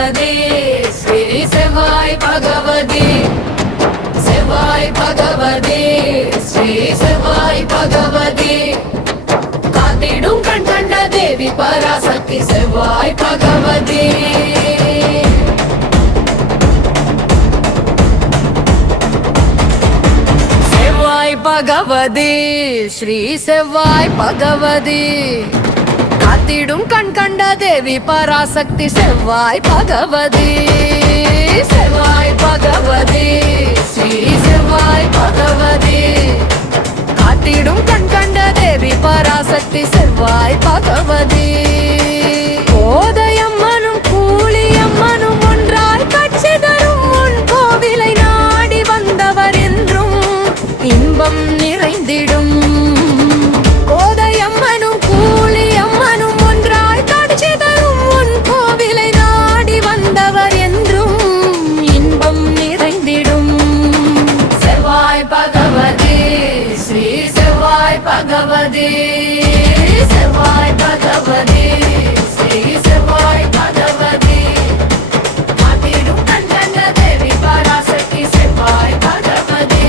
பகவதி ஸ்ரீ செவ்வாய் பகவதி செவ்வாய் பகவதி ஸ்ரீ செவ்வாய் பகவதி காத்திடும் கண் கண்ட தேவி பராசக்தி செவ்வாய் பகவதி செவ்வாய் பகவதி ஸ்ரீ செவ்வாய் பகவதி காத்திடும் கண் கண்ட தேவி பராசக்தி செவ்வாய் பகவதி செவ்வாய் பகவதி ஸ்ரீ செவ்வாய் பகவதி காத்திடும் கண் கண்ட தேவி பராசக்தி செவ்வாய் பகவதி கோதையம்மனும் கூலியம்மனும் ஒன்றாய் காட்சி தரும் உன் கோவிலை நாடி வந்தவர் என்றும் இன்பம் நிறைந்திடும் கோதையம்மனும் கூலியம்மனும் ஒன்றாய் காட்சி தரும் உன் கோவிலை நாடி வந்தவர் என்றும் இன்பம் நிறைந்திடும் செவ்வாய் பகவதி ஸ்ரீ செவ்வாய் பகவதி செவ்வாய் பகவதி ஸ்ரீ செவ்வாய் பகவதி காத்திடும் கண் கண்ட தேவி பராசக்தி செவ்வாய் பகவதி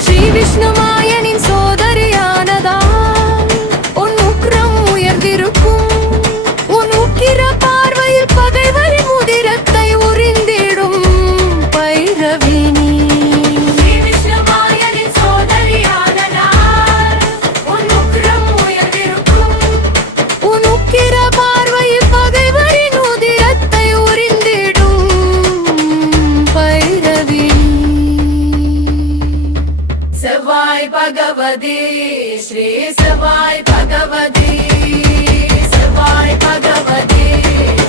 ஸ்ரீ விஷ்ணுமாயனின் சோதரியானதா உன் உக்ரம் உயர்ந்திருக்கும் உன் உக்கிர பார்வையில் பகைவரின் உதிரத்தை உறிந்திடும் பைரவினி ஸ்ரீ விஷ்ணுமாயனின் சோதரியானதா உன் உக்ரம் உயர்ந்திருக்கும் உன் உக்கிர பார்வையில் பகைவரின் உதிரத்தை உறிந்திடும் பைரவினி செவ்வாய் பகவதி ஸ்ரீ செவ்வாய் பகவதி செவ்வாய் பகவதி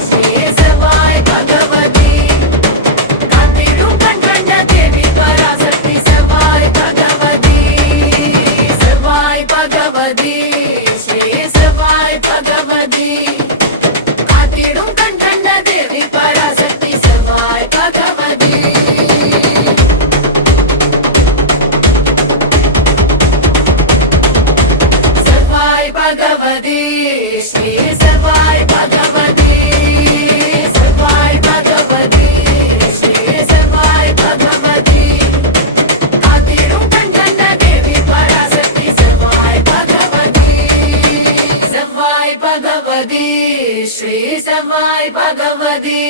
ஸ்ரீ செவ்வாய் பகவதி காத்திடும் கண் கண்ட தேவி பராசக்தி செவ்வாய் பகவதி செவ்வாய் பகவதி ஸ்ரீ செவ்வாய் பகவதி காத்திடும் கண் கண்ட தேவி பராசக்தி செவ்வாய் பகவதி செவ்வாய் பகவதி ஸ்ரீ செவ்வாய் பகவதி செவ்வாய் பகவதி ஸ்ரீ செவ்வாய் பகவதி காத்திடும் கண் கண்ட தேவி பராசக்தி செவ்வாய் பகவதி செவ்வாய் பகவதி ஸ்ரீ செவ்வாய் பகவதி